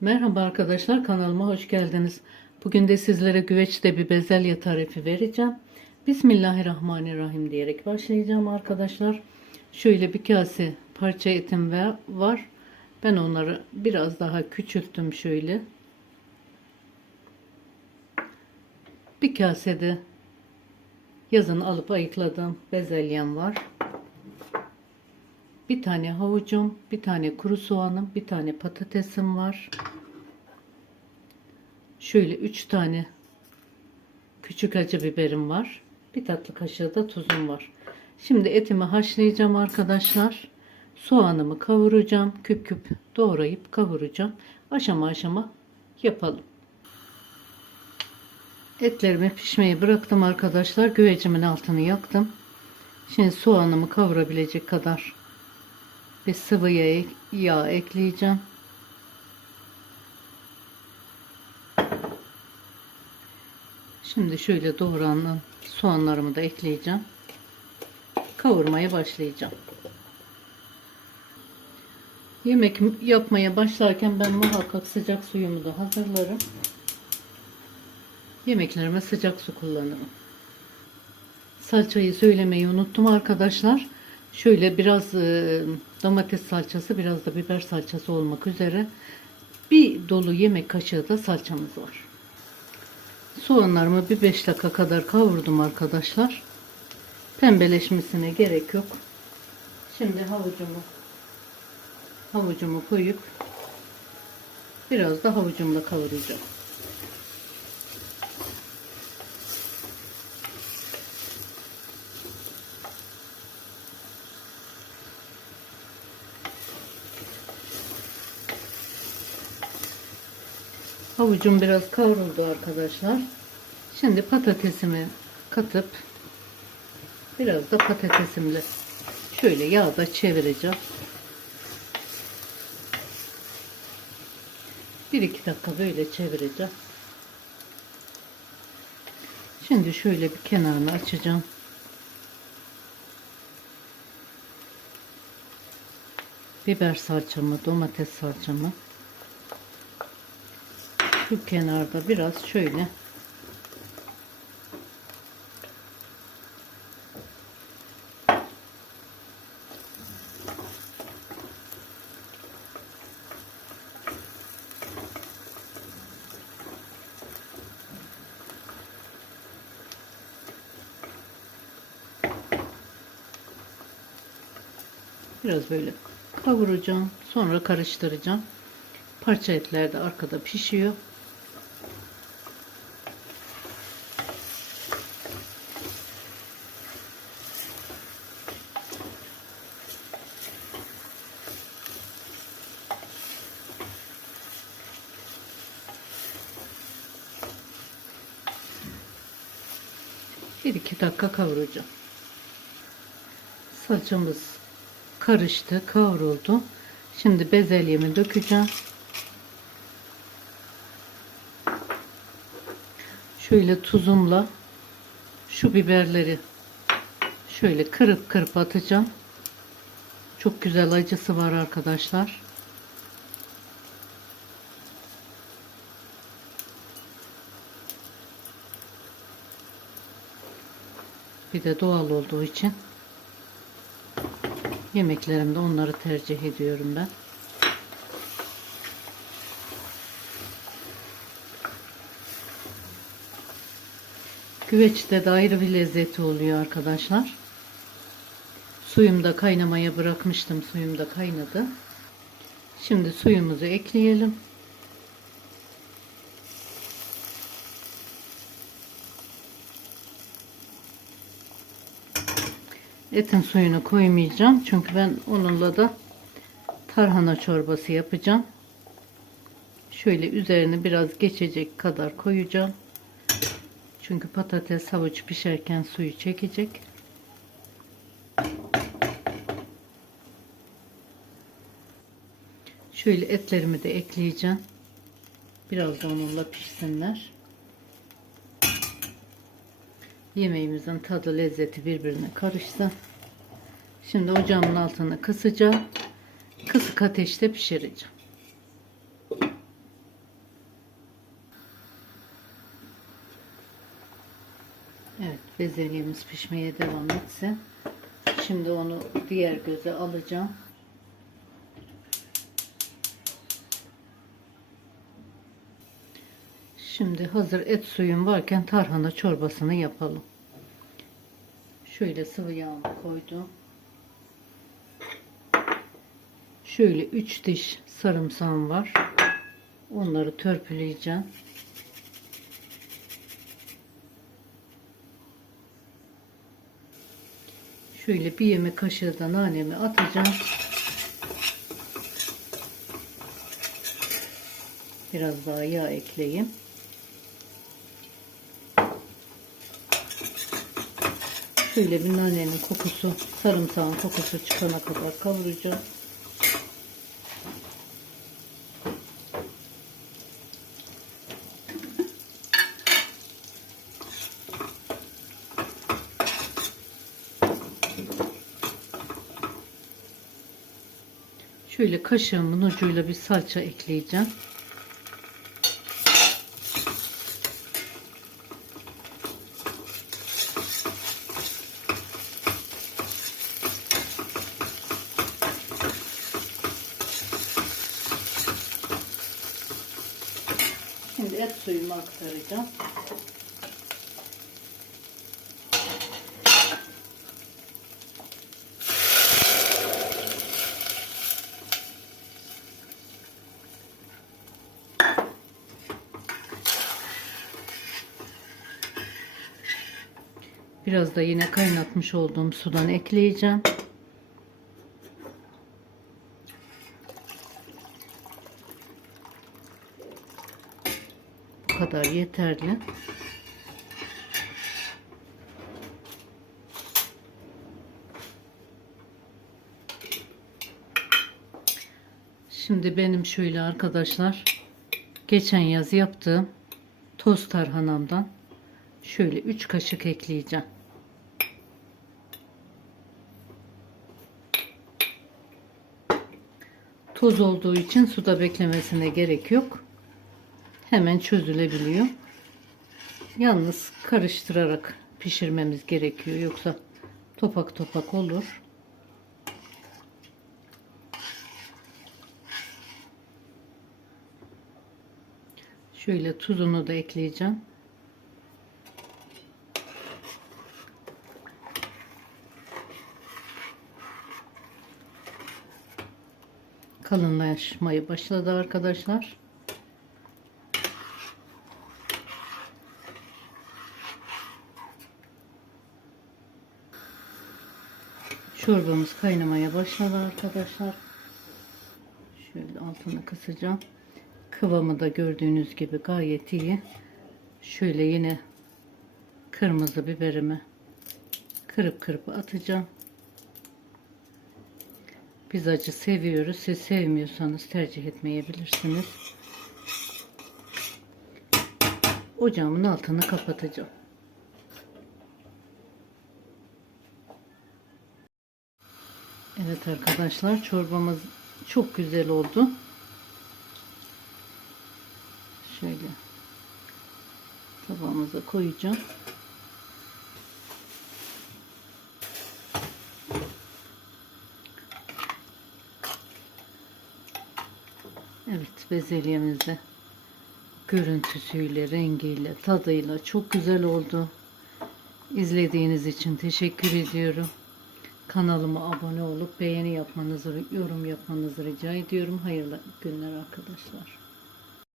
Merhaba arkadaşlar kanalıma hoş geldiniz. Bugün de sizlere güveçte bir bezelye tarifi vereceğim. Bismillahirrahmanirrahim diyerek başlayacağım arkadaşlar. Şöyle bir kase parça etim var. Ben onları biraz daha küçülttüm şöyle. Bir kasede yazın alıp ayıkladığım bezelyem var. Bir tane havucum, bir tane kuru soğanım, bir tane patatesim var. Şöyle 3 tane küçük acı biberim var. Bir tatlı kaşığı da tuzum var. Şimdi etimi haşlayacağım arkadaşlar. Soğanımı kavuracağım. Küp küp doğrayıp kavuracağım. Aşama aşama yapalım. Etlerimi pişmeyi bıraktım arkadaşlar. Güvecimin altını yaktım. Şimdi soğanımı kavurabilecek kadar bir sıvı yağ, yağ ekleyeceğim. Şimdi şöyle doğranan soğanlarımı da ekleyeceğim. Kavurmaya başlayacağım. Yemek yapmaya başlarken ben muhakkak sıcak suyumu da hazırlarım. Yemeklerime sıcak su kullanırım. Salçayı söylemeyi unuttum arkadaşlar. Şöyle biraz e, domates salçası, biraz da biber salçası olmak üzere bir dolu yemek kaşığı da salçamız var. Soğanlarımı bir 5 dakika kadar kavurdum arkadaşlar. Pembeleşmesine gerek yok. Şimdi havucumu havucumu koyup biraz da havucumla kavuracağım. Havucum biraz kavruldu arkadaşlar. Şimdi patatesimi katıp biraz da patatesimle şöyle yağda çevireceğim. 1-2 dakika böyle çevireceğim. Şimdi şöyle bir kenarını açacağım. Biber salçamı, domates salçamı şu kenarda biraz şöyle. Biraz böyle kavuracağım sonra karıştıracağım. Parça etler de arkada pişiyor Bir iki dakika kavuracağım. Salçamız karıştı, kavruldu. Şimdi bezelyemi dökeceğim. Şöyle tuzumla şu biberleri şöyle kırıp kırıp atacağım. Çok güzel acısı var arkadaşlar. Bir de doğal olduğu için yemeklerimde onları tercih ediyorum ben. Güveçte de ayrı bir lezzeti oluyor arkadaşlar. Suyum da kaynamaya bırakmıştım. Suyum da kaynadı. Şimdi suyumuzu ekleyelim. Etin suyunu koymayacağım. Çünkü ben onunla da tarhana çorbası yapacağım. Şöyle üzerine biraz geçecek kadar koyacağım. Çünkü patates havuç pişerken suyu çekecek. Şöyle etlerimi de ekleyeceğim. Biraz da onunla pişsinler. Yemeğimizin tadı lezzeti birbirine karışsın. Şimdi ocağımın altını kısacağım. Kısık ateşte pişireceğim. Evet bezelyemiz pişmeye devam etsin. Şimdi onu diğer göze alacağım. Şimdi hazır et suyum varken tarhana çorbasını yapalım. Şöyle sıvı yağımı koydum. Şöyle 3 diş sarımsağım var. Onları törpüleyeceğim. Şöyle bir yemek kaşığı da nanemi atacağım. Biraz daha yağ ekleyeyim. Şöyle bir nanenin kokusu, sarımsağın kokusu çıkana kadar kavuracağım. Şöyle kaşığımın ucuyla bir salça ekleyeceğim. Et suyumu aktaracağım. Biraz da yine kaynatmış olduğum sudan ekleyeceğim. Kadar yeterli. Şimdi benim şöyle arkadaşlar geçen yaz yaptığım toz tarhanamdan şöyle 3 kaşık ekleyeceğim. Toz olduğu için suda beklemesine gerek yok. Hemen çözülebiliyor. Yalnız karıştırarak pişirmemiz gerekiyor. Yoksa topak topak olur. Şöyle tuzunu da ekleyeceğim. kalınlaşmaya başladı arkadaşlar. Çorbamız kaynamaya başladı arkadaşlar. Şöyle altını kısacağım. Kıvamı da gördüğünüz gibi gayet iyi. Şöyle yine kırmızı biberimi kırıp kırıp atacağım. Biz acı seviyoruz. Siz sevmiyorsanız tercih etmeyebilirsiniz. Ocağımın altını kapatacağım. Evet arkadaşlar çorbamız çok güzel oldu. Şöyle tabağımıza koyacağım. Evet bezelyemizi görüntüsüyle, rengiyle, tadıyla çok güzel oldu. İzlediğiniz için teşekkür ediyorum. Kanalıma abone olup beğeni yapmanızı, yorum yapmanızı rica ediyorum. Hayırlı günler arkadaşlar.